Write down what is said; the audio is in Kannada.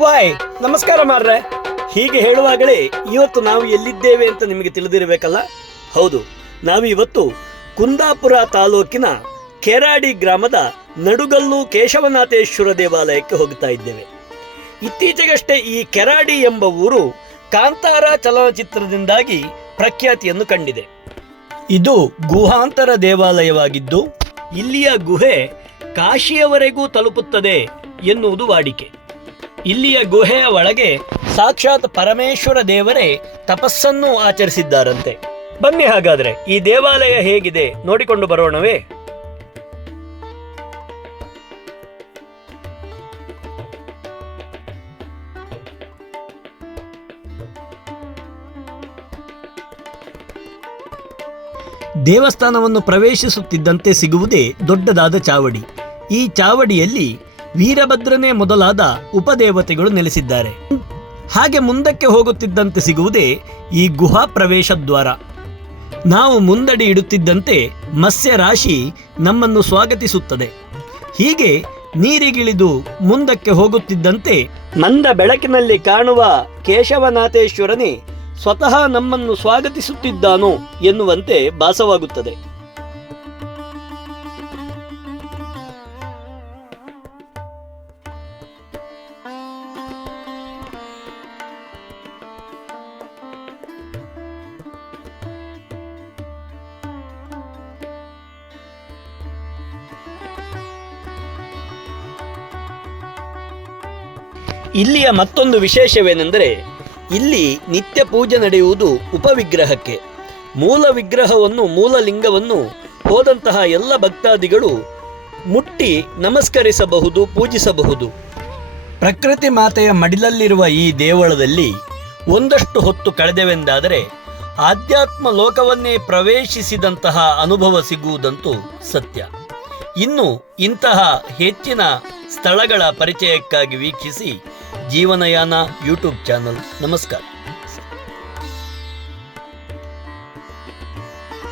ವಾಯ್, ನಮಸ್ಕಾರ ಮಾರ್ರೆ. ಹೀಗೆ ಹೇಳುವಾಗಲೇ ಇವತ್ತು ನಾವು ಎಲ್ಲಿದ್ದೇವೆ ಅಂತ ನಿಮಗೆ ತಿಳಿದಿರಬೇಕಲ್ಲ? ಹೌದು, ನಾವು ಇವತ್ತು ಕುಂದಾಪುರ ತಾಲೂಕಿನ ಕೆರಾಡಿ ಗ್ರಾಮದ ನಡುಗಲ್ಲು ಕೇಶವನಾಥೇಶ್ವರ ದೇವಾಲಯಕ್ಕೆ ಹೋಗ್ತಾ ಇದ್ದೇವೆ. ಇತ್ತೀಚೆಗಷ್ಟೇ ಈ ಕೆರಾಡಿ ಎಂಬ ಊರು ಕಾಂತಾರ ಚಲನಚಿತ್ರದಿಂದಾಗಿ ಪ್ರಖ್ಯಾತಿಯನ್ನು ಕಂಡಿದೆ. ಇದು ಗುಹಾಂತರ ದೇವಾಲಯವಾಗಿದ್ದು, ಇಲ್ಲಿಯ ಗುಹೆ ಕಾಶಿಯವರೆಗೂ ತಲುಪುತ್ತದೆ ಎನ್ನುವುದು ವಾಡಿಕೆ. ಇಲ್ಲಿಯ ಗುಹೆಯ ಒಳಗೆ ಸಾಕ್ಷಾತ್ ಪರಮೇಶ್ವರ ದೇವರೇ ತಪಸ್ಸನ್ನು ಆಚರಿಸಿದ್ದಾರಂತೆ. ಬನ್ನಿ ಹಾಗಾದ್ರೆ, ಈ ದೇವಾಲಯ ಹೇಗಿದೆ ನೋಡಿಕೊಂಡು ಬರೋಣವೇ? ದೇವಸ್ಥಾನವನ್ನು ಪ್ರವೇಶಿಸುತ್ತಿದ್ದಂತೆ ಸಿಗುವುದೇ ದೊಡ್ಡದಾದ ಚಾವಡಿ. ಈ ಚಾವಡಿಯಲ್ಲಿ ವೀರಭದ್ರನೇ ಮೊದಲಾದ ಉಪದೇವತೆಗಳು ನೆಲೆಸಿದ್ದಾರೆ. ಹಾಗೆ ಮುಂದಕ್ಕೆ ಹೋಗುತ್ತಿದ್ದಂತೆ ಸಿಗುವುದೇ ಈ ಗುಹಾ ಪ್ರವೇಶ ದ್ವಾರ. ನಾವು ಮುಂದಡಿ ಇಡುತ್ತಿದ್ದಂತೆ ಮತ್ಸ್ಯ ರಾಶಿ ನಮ್ಮನ್ನು ಸ್ವಾಗತಿಸುತ್ತದೆ. ಹೀಗೆ ನೀರಿಗಿಳಿದು ಮುಂದಕ್ಕೆ ಹೋಗುತ್ತಿದ್ದಂತೆ ಮಂದ ಬೆಳಕಿನಲ್ಲಿ ಕಾಣುವ ಕೇಶವನಾಥೇಶ್ವರನೇ ಸ್ವತಃ ನಮ್ಮನ್ನು ಸ್ವಾಗತಿಸುತ್ತಿದ್ದಾನೋ ಎನ್ನುವಂತೆ ಭಾಸವಾಗುತ್ತದೆ. ಇಲ್ಲಿಯ ಮತ್ತೊಂದು ವಿಶೇಷವೇನೆಂದರೆ, ಇಲ್ಲಿ ನಿತ್ಯ ಪೂಜೆ ನಡೆಯುವುದು ಉಪವಿಗ್ರಹಕ್ಕೆ. ಮೂಲ ವಿಗ್ರಹವನ್ನು, ಮೂಲ ಲಿಂಗವನ್ನು ಹೋದಂತಹ ಎಲ್ಲ ಭಕ್ತಾದಿಗಳು ಮುಟ್ಟಿ ನಮಸ್ಕರಿಸಬಹುದು, ಪೂಜಿಸಬಹುದು. ಪ್ರಕೃತಿ ಮಾತೆಯ ಮಡಿಲಲ್ಲಿರುವ ಈ ದೇವಳದಲ್ಲಿ ಒಂದಷ್ಟು ಹೊತ್ತು ಕಳೆದೆವೆಂದಾದರೆ, ಆಧ್ಯಾತ್ಮ ಲೋಕವನ್ನೇ ಪ್ರವೇಶಿಸಿದಂತಹ ಅನುಭವ ಸಿಗುವುದಂತೂ ಸತ್ಯ. ಇನ್ನು ಇಂತಹ ಹೆಚ್ಚಿನ ಸ್ಥಳಗಳ ಪರಿಚಯಕ್ಕಾಗಿ ವೀಕ್ಷಿಸಿ ಜೀವನಯಾನ ಯೂಟ್ಯೂಬ್ ಚಾನಲ್. ನಮಸ್ಕಾರ.